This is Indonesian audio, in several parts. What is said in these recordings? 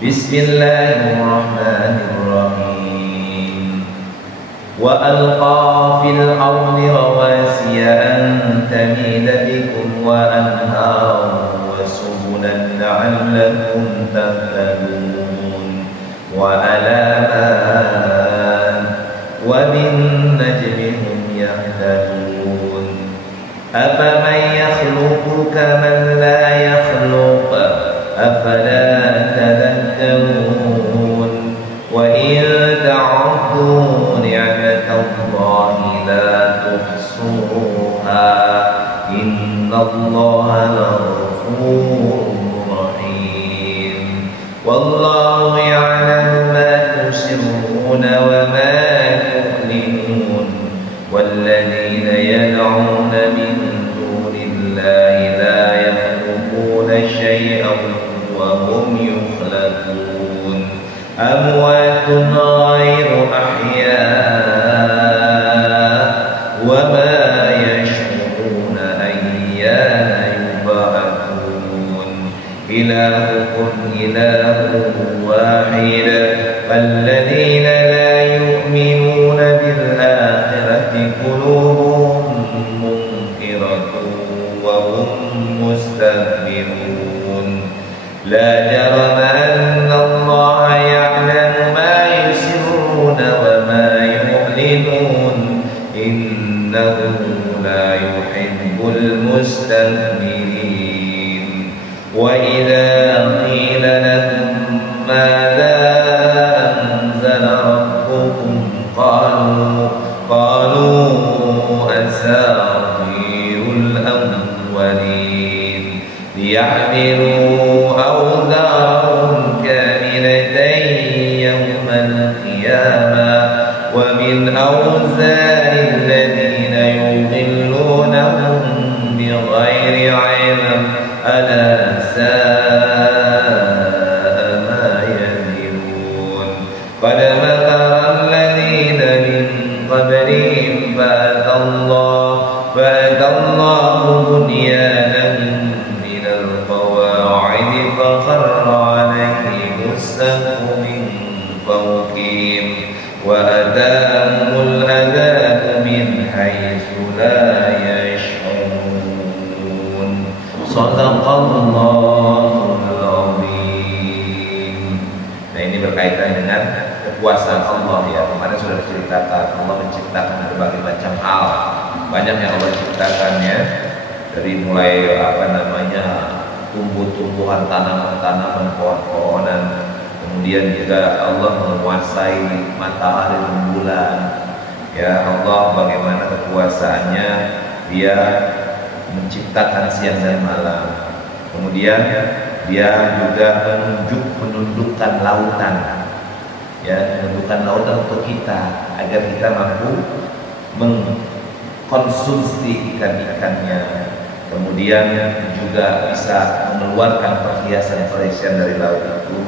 Bismillahirrahmanirrahim. Wa alqa fil ardi rawasiya an tamida bikum wa anharan wa subulan la'allakum tahtadun wa alaman wa bin najmi hum yahtadun. Afaman yakhluqu kaman la yakhluq afala tadhakkarun. Wa in ta'uddu ni'matallahi la tuhsuha innallaha laghafurur rahim. Wallahu ya'lamu ma tusirruna wa ma tu'linun walladzina yad'una min dunillahi la yakhluquna shay'an wa hum yukhlaqun. Amwatun ghairu ahya wa ma yash'uruna ayyana yub'atsun. Ilahukum ilahun wahid walladzina la yu'minuna bil akhirati qulubuhum munkiratun wa hum mustakbirun. La jarama anna Allah ya'lamu ma yusirruna wa ma yu'linun innahu la yuhibbul mustakbirin. Wa idza qila lahum madza anzala rabbukum qalu asatirul awwalin liyahmilu awzarahum kamilatan yawmal qiyamah wa min awzaril ladzina yudhillunahum bighairi 'ilm ala sa'a ma yazirun. Qad makara alladzina min qablihim fa'atallahu bunyanahum minal qawa'id fakharra 'alayhim as-saqfu min fawqihim wa atahumul 'adzabu min haitsu la yash'urun. Shadaqallahul azim. Nah, ini berkaitan dengan kekuasaan Allah ya. Kemarin sudah diceritakan Allah menciptakan berbagai macam hal. Banyak yang Allah ciptakannya, dari mulai tumbuh-tumbuhan, tanaman-tanaman, pohon-pohonan. Kemudian juga Allah menguasai matahari dan bulan. Ya, Allah bagaimana kekuasaannya, Dia menciptakan siang dan malam. Kemudian Dia juga menundukkan lautan. Ya, menundukkan lautan untuk kita agar kita mampu mengkonsumsi ikan-ikannya. Kemudian juga bisa mengeluarkan perhiasan-perhiasan dari laut itu.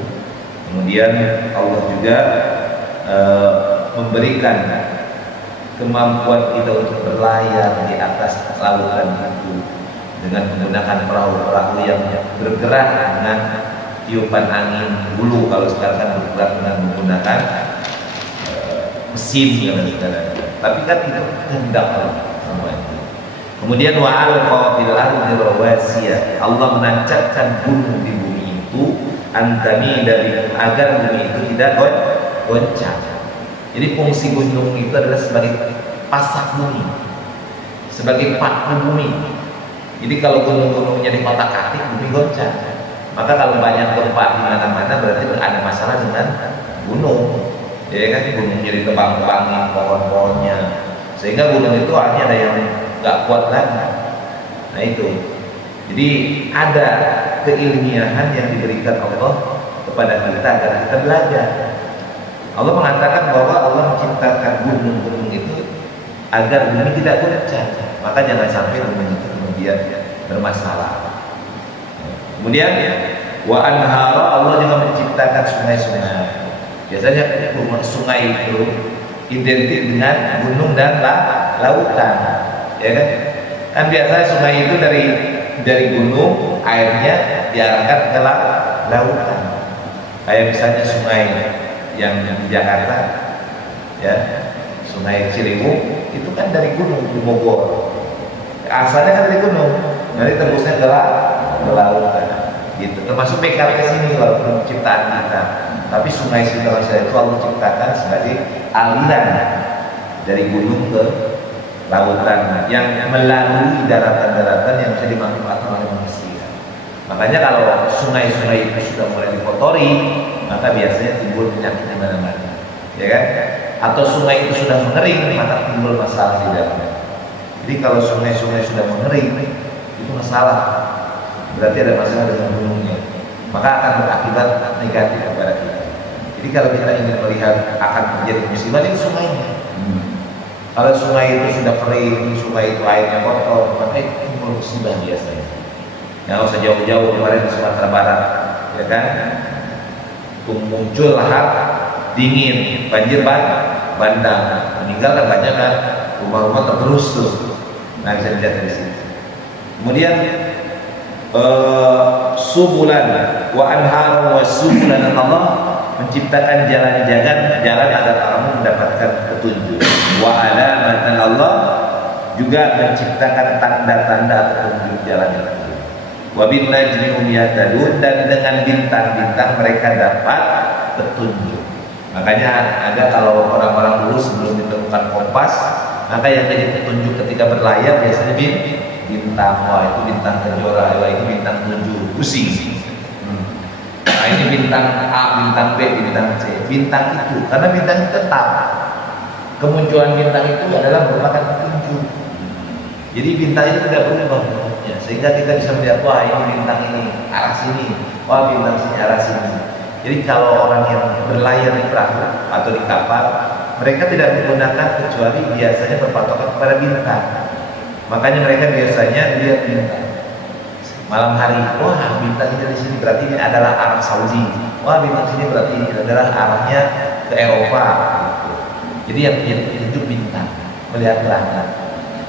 Kemudian Allah juga memberikan kemampuan kita untuk berlayar di atas lautan itu dengan menggunakan perahu-perahu yang bergerak dengan tiupan angin. Dulu kalau sekarang kan bergerak dengan menggunakan mesin ya, tapi kan itu kehendak Allah semuanya. Kemudian wa alqa fil ardi rawasiya, Allah menancapkan gunung di bumi itu antami dari agar bumi itu tidak goncang. Jadi fungsi gunung itu adalah sebagai pasak bumi, sebagai paku bumi. Jadi kalau gunung-gunungnya dikotak-atik, bumi goncang. Maka kalau banyak gempa di mana-mana berarti ada masalah dengan gunung. Ya kan, gunungnya ditebang-tebangin pohon-pohonnya, sehingga gunung itu hanya ada yang nggak kuat lagi. Nah itu. Jadi ada keilmiahan yang diberikan Allah kepada kita agar kita belajar. Allah mengatakan bahwa Allah menciptakan gunung-gunung itu agar bumi tidak goncang. Maka jangan sampai bumi itu kemudian bermasalah. Kemudian wa anhara, Allah juga menciptakan sungai-sungai. Biasanya sungai itu identik dengan gunung dan lautan, ya kan? Kan biasanya sungai itu dari gunung, airnya diarahkan ke lautan. Kayak misalnya sungai yang di Jakarta, ya, Sungai Ciliwung itu kan dari gunung di Bogor. Asalnya kan dari gunung, dari tembusnya ke lautan, gitu. Termasuk BKP sini walaupun ciptaan kita, tapi Sungai Singaraja itu Allah ciptakan sebagai aliran dari gunung ke lautan yang melalui daratan-daratan yang bisa dimanfaatkan oleh manusia. Makanya kalau sungai-sungai itu sudah mulai dikotori, maka biasanya timbul penyakit di mana-mana, ya kan? Atau sungai itu sudah mengering, maka timbul masalah di dalamnya. Jadi kalau sungai-sungai sudah mengering, itu masalah. Berarti ada masalah dengan gunungnya, maka akan berakibat negatif kepada kita. Jadi kalau kita ingin melihat akan terjadi musibah di sungainya. Kalau sungai itu sudah kering, sungai itu airnya kotor, maka itu timbul musibah biasanya. Nggak usah jauh-jauh, kemarin di Sumatera Barat, ya kan? Muncul lahar dingin, banjir bandang, meninggal kan banyak kan, rumah-rumah tergerus tuh. Nah, bisa dilihat dari sini. Kemudian subulan wa anharu wa subulan, Allah menciptakan jalan-jalan agar kamu mendapatkan petunjuk. Wa alamatan, Allah juga menciptakan tanda-tanda atau petunjuk jalan yang betul. Wa bin najmi hum yahtadun, dan dengan bintang-bintang mereka dapat petunjuk. Makanya ada kalau orang-orang dulu sebelum ditemukan kompas, maka yang jadi petunjuk ketika berlayar biasanya bintang. Wah, itu bintang kejora, wah itu bintang 7, pusing. Nah, ini bintang A, bintang B, bintang C. Bintang itu, karena bintang itu tetap. Kemunculan bintang itu adalah merupakan petunjuk. Jadi bintang itu tidak berubah bentuknya, sehingga kita bisa melihat, wah ini bintang ini arah sini, wah bintang sini arah sini. Jadi kalau orang yang berlayar di perahu atau di kapal, mereka tidak menggunakan kecuali biasanya berpatokan kepada bintang. Makanya mereka biasanya lihat bintang. Malam hari, wah bintang ini di sini berarti ini adalah arah Saudi. Wah bintang sini berarti ini adalah arahnya ke Eropa. Jadi yang menjadi petunjuk bintang, melihat berangkat.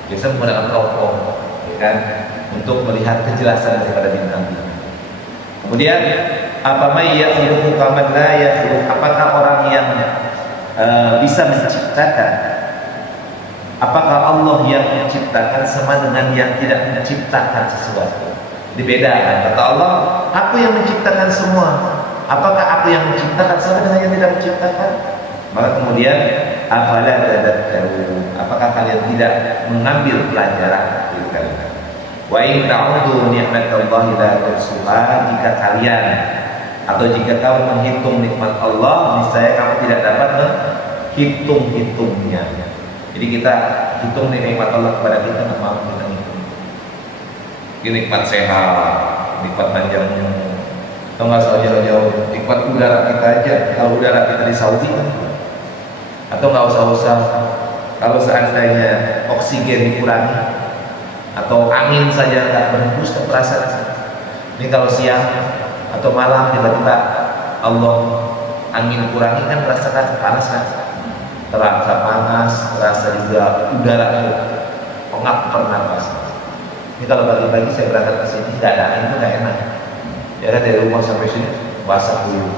Biasa menggunakan teropong, ya kan, untuk melihat kejelasan daripada bintang-bintang. Kemudian apa yakhluqu kaman la yakhluq, apakah orang yang bisa menciptakan, apakah Allah yang menciptakan sama dengan yang tidak menciptakan sesuatu? Jadi beda kan, kata Allah, aku yang menciptakan semua. Apakah aku yang menciptakan sama dengan yang tidak menciptakan? Maka kemudian afala tadakkarun, apakah kalian tidak mengambil pelajaran dari kalian? Wa in ta'udu ni'matallahi la tuhsuha, jika kalian atau jika kamu menghitung nikmat Allah, niscaya kamu tidak dapat menghitung-hitungnya. Jadi kita hitung nikmat Allah kepada kita, nggak mampu kita hitung. Ini nikmat sehat, nikmat panjang umur, atau nggak usah jauh-jauh, nikmat udara kita aja. Kalau udara kita di Saudi kan, atau nggak usah kalau seandainya oksigen dikurangi atau angin saja nggak berhembus, tak terasa. Ini kalau siang atau malam tiba-tiba Allah angin kurangi, kan merasakan panas kan, terasa panas, terasa juga udara pengap pernapasan. Ini kalau pagi-pagi saya berangkat ke sini nggak ada angin itu nggak enak, ya kan, dari rumah sampai sini basah dulu.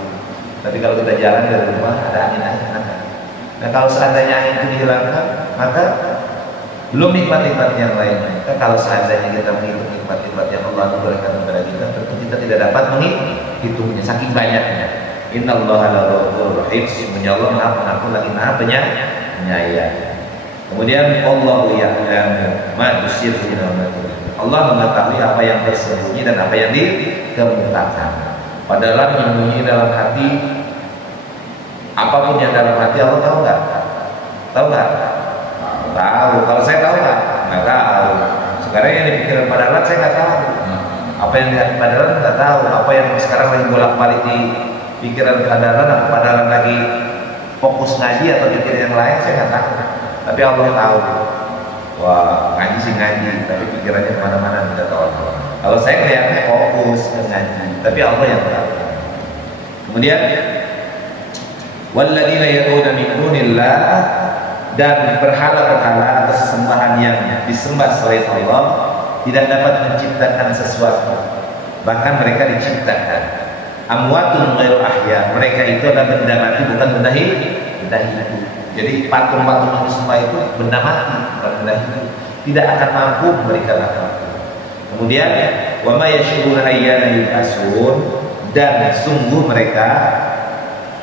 Tapi kalau kita jalan dari rumah ada angin enak. Nah kalau seandainya angin itu dihilangkan, maka belum nikmat-nikmat yang lainnya. Nah, kalau seandainya kita menghitung nikmat-nikmat yang Allah berikan kepada kita, tentu kita tidak dapat menghitungnya, saking banyaknya. Innallaha laghafurur rahim, sesungguhnya Allah Maha Pengampun lagi Maha Penyayang. Kemudian Allahu ya'lamu ma tusirruna wa ma tu'linun, Allah mengetahui apa yang tersembunyi dan apa yang dikemukakan. Padahal yang menyembunyi dalam hati, apapun yang dalam hati, Allah tahu nggak? Tahu nggak? Tahu. Kalau saya tahu nggak tahu. Sekarang yang dipikiran Pak Dahlan saya nggak tahu. Apa yang di Pak Dahlan nggak tahu. Apa yang sekarang lagi bolak-balik di pikiran Pak Dahlan, apa Pak Dahlan lagi fokus ngaji atau pikiran yang lain, saya nggak tahu. Tapi Allah tahu. Wah, ngaji sih ngaji, tapi pikirannya kemana-mana, tidak tahu Allah. Kalau saya kelihatannya fokus ke ngaji, tapi Allah yang tahu. Kemudian walladzina yad'una min dunillah, dan berhala-berhala atau sesembahan yang disembah selain Allah tidak dapat menciptakan sesuatu, bahkan mereka diciptakan. Amwatun ghairu ahya, mereka itu adalah benda mati bukan benda hidup. Jadi patung-patung yang disembah itu benda mati bukan benda hidup, tidak akan mampu memberikan apa-apa. Kemudian wa ma yashuruna ayyana yub'atsun, dan sungguh mereka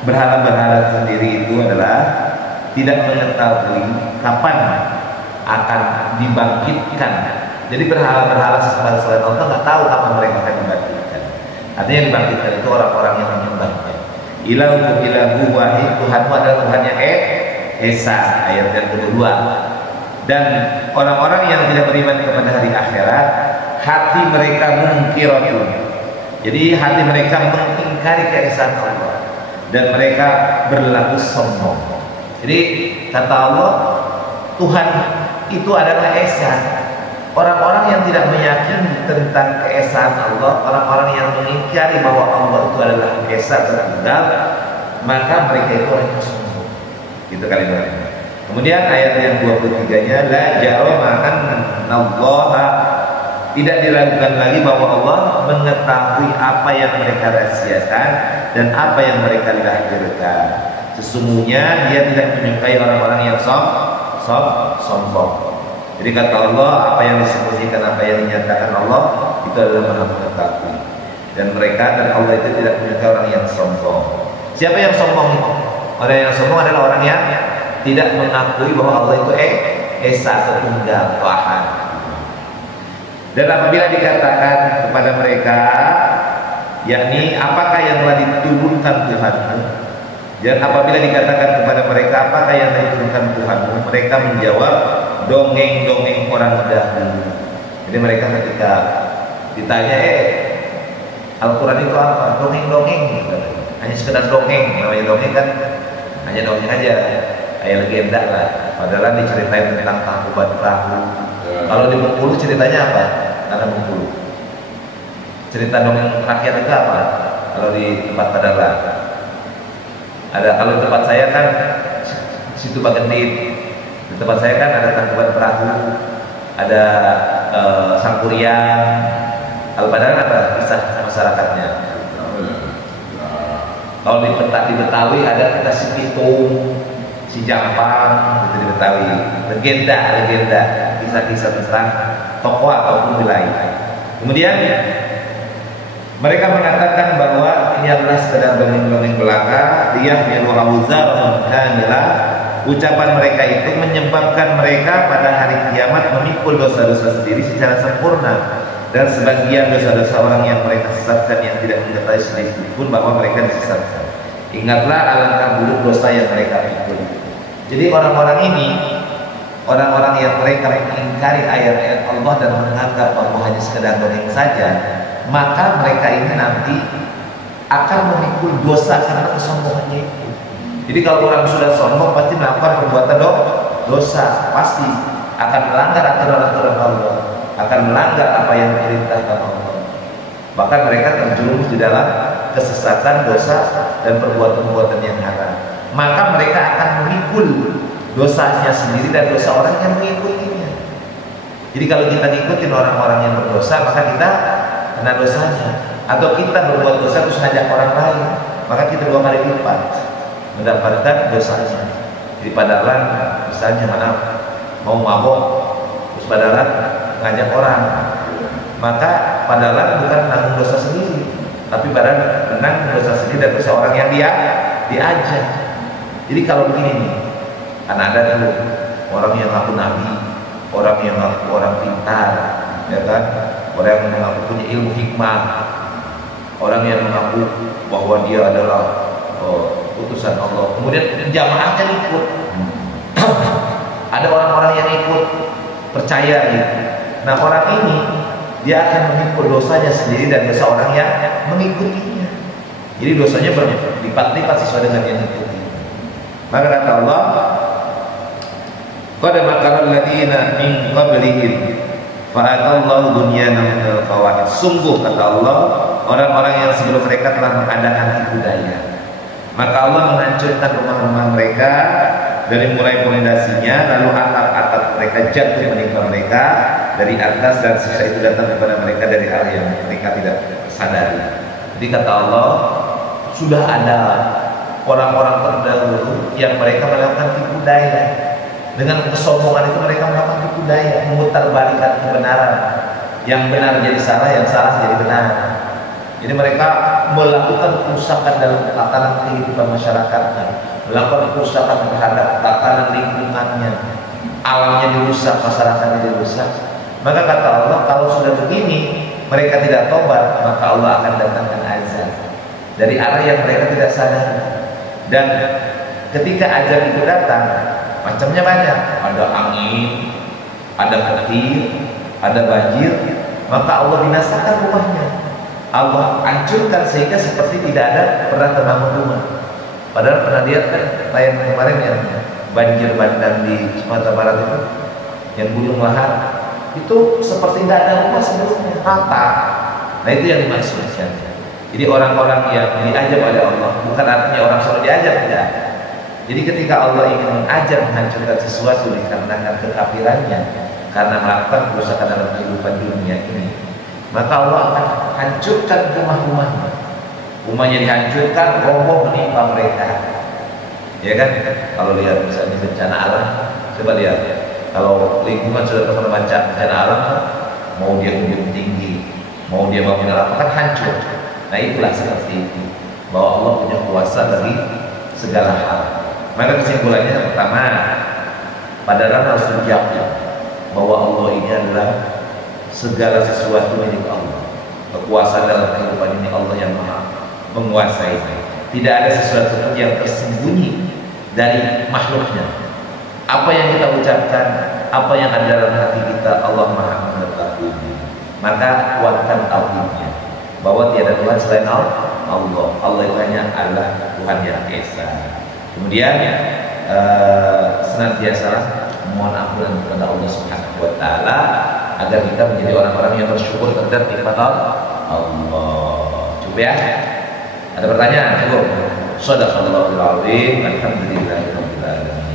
berhala-berhala sendiri itu adalah tidak mengetahui kapan akan dibangkitkan. Jadi berhala-berhala selain Allah nggak tahu kapan mereka akan dibangkitkan. Artinya yang dibangkitkan itu orang-orang yang menyembahnya. Ilahu wahid, Tuhanmu adalah Tuhan yang esa, ayat yang kedua. Dan orang-orang yang tidak beriman kepada hari akhirat, hati mereka mungkiratun. Jadi hati mereka mengingkari keesaan Allah dan mereka berlaku sombong. Jadi kata Allah, Tuhan itu adalah esa. Orang-orang yang tidak meyakini tentang keesaan Allah, orang-orang yang mengingkari bahwa Allah itu adalah esa tunggal, maka mereka itu orang yang sombong. Itu kalimatnya. Kemudian ayat yang 23-nya, la jarama annallaha, tidak diragukan lagi bahwa Allah mengetahui apa yang mereka rahasiakan dan apa yang mereka lahirkan. Sesungguhnya Dia tidak menyukai orang-orang yang sombong. Jadi kata Allah, apa yang disembunyikan, apa yang dinyatakan Allah itu adalah Maha mengetahui. Dan mereka dan Allah itu tidak menyukai orang yang sombong. Siapa yang sombong itu? Orang yang sombong adalah orang yang tidak mengakui bahwa Allah itu esa atau tunggal atau ahad. Dan apabila dikatakan kepada mereka, yakni apakah yang telah diturunkan Tuhanmu, dan apabila dikatakan kepada mereka apakah yang telah diturunkan Tuhanmu, mereka menjawab dongeng-dongeng orang dahulu. Jadi mereka ketika ditanya Al-Quran itu apa? Dongeng-dongeng, hanya sekedar dongeng. Namanya dongeng kan hanya dongeng aja, kayak legenda lah. Padahal diceritain tentang tahuban perahu. Kalau di Bengkulu ceritanya apa? Karena Bengkulu. Cerita dongeng rakyat itu apa? Kalau di tempat Padalarang ada. Kalau di tempat saya kan situ Bagendit. Di tempat saya kan ada tangkuban perahu, ada Sangkuriang. Kalau Padalarang apa kisah masyarakatnya? Kalau di Betawi ada si Pitung, si Jampang, gitu di Betawi. Legenda, kisah-kisah tentang tokoh ataupun wilayah. Kemudian mereka mengatakan bahwa ini adalah sekedar dongeng-dongeng belaka. Dia meluhauzar kamilah. Ucapan mereka itu menyebabkan mereka pada hari kiamat memikul dosa-dosa sendiri secara sempurna, dan sebagian dosa-dosa orang yang mereka sesatkan yang tidak mengetahui sedikit pun bahwa mereka disesatkan. Ingatlah alangkah buruk dosa yang mereka pikul. Jadi orang-orang ini, orang-orang yang mereka mengingkari ayat-ayat Allah dan menganggap bahwa hanya sekedar dongeng saja, maka mereka ini nanti akan memikul dosa karena kesombongannya itu. Jadi kalau orang sudah sombong pasti melakukan perbuatan dosa, pasti akan melanggar aturan-aturan Allah, akan melanggar apa yang diperintahkan Allah. Bahkan mereka terjerumus di dalam kesesatan, dosa dan perbuatan-perbuatan yang haram. Maka mereka akan memikul dosanya sendiri dan dosa orang yang mengikutinya. Jadi kalau kita ngikutin orang-orang yang berdosa, maka kita kena dosanya. Atau kita berbuat dosa terus ngajak orang lain, maka kita 2 kali lipat mendapatkan dosanya. Jadi Padalarang misalnya mau mabok, terus Padalarang ngajak orang, maka Padalarang bukan menanggung dosa sendiri, tapi menanggung dosa sendiri dan dosa orang yang dia diajak. Jadi kalau begini nih, kan ada dulu orang yang ngaku nabi, orang yang ngaku orang pintar, ya kan, orang yang mengaku punya ilmu hikmah, orang yang mengaku bahwa dia adalah utusan Allah. Kemudian jamaahnya ikut. Ada orang-orang yang ikut percaya gitu. Nah orang ini dia akan memikul dosanya sendiri dan dosa orang yang mengikutinya. Jadi dosanya berlipat-lipat sesuai dengan yang mengikuti. Maka kata Allah, qad makara alladziina min qablihim fa'atallahu dunyana minal qawaid. Sungguh kata Allah, orang-orang yang sebelum mereka telah mengadakan tipu daya. Maka Allah menghancurkan rumah-rumah mereka dari mulai pondasinya, lalu atap-atap mereka jatuh menimpa mereka dari atas, dan siksa itu datang kepada mereka dari arah yang mereka tidak sadari. Jadi kata Allah, sudah ada orang-orang terdahulu yang mereka melakukan tipu daya. Dengan kesombongan itu mereka melakukan tipu daya, memutarbalikkan kebenaran. Yang benar jadi salah, yang salah jadi benar. Jadi mereka melakukan kerusakan dalam tatanan kehidupan masyarakatnya, melakukan kerusakan terhadap tatanan lingkungannya, alamnya dirusak, masyarakatnya dirusak. Maka kata Allah, kalau sudah begini mereka tidak tobat, maka Allah akan datangkan azab dari arah yang mereka tidak sadar. Dan ketika azab itu datang, macamnya banyak, ada angin, ada petir, ada banjir, maka Allah binasakan rumahnya, Allah hancurkan sehingga seperti tidak ada pernah terbangun rumah. Padahal pernah lihat kan tayangan kemarin yang banjir bandang di Sumatera Barat itu, yang Gunung Lahar itu seperti tidak ada rumah sebelumnya, rata. Nah itu yang dimaksudkan. Jadi orang-orang yang diajak oleh Allah bukan artinya orang selalu diajak, tidak. Jadi ketika Allah ingin mengajak menghancurkan sesuatu dikarenakan kekafirannya, karena melakukan kerusakan dalam kehidupan dunia ini, maka Allah akan hancurkan rumah-rumahnya. Rumahnya dihancurkan, roboh menimpa mereka. Ya kan? Kalau lihat misalnya bencana alam, coba lihat. Kalau lingkungan sudah pernah baca bencana alam, mau dia gedung tinggi, mau dia bangunan apa kan hancur. Nah itulah seperti itu, bahwa Allah punya kuasa dari segala hal. Maka kesimpulannya yang pertama, pada harus terjawab bahwa Allah ini adalah segala sesuatu milik Allah. Kekuasaan dalam kehidupan ini Allah yang maha menguasai. Tidak ada sesuatu pun yang tersembunyi dari makhluknya. Apa yang kita ucapkan, apa yang ada dalam hati kita, Allah maha mengetahui. Maka kuatkan tauhidnya, bahwa tiada Tuhan selain Allah. Allah itu hanya adalah Tuhan yang esa. Kemudian senantiasa mohon ampunan kepada Allah Subhanahu wa taala agar kita menjadi orang-orang yang bersyukur terhadap nikmat Allah. Cukup ya? Ada pertanyaan? Cukup. Shadaqallahul azim. Alhamdulillahirabbil alamin.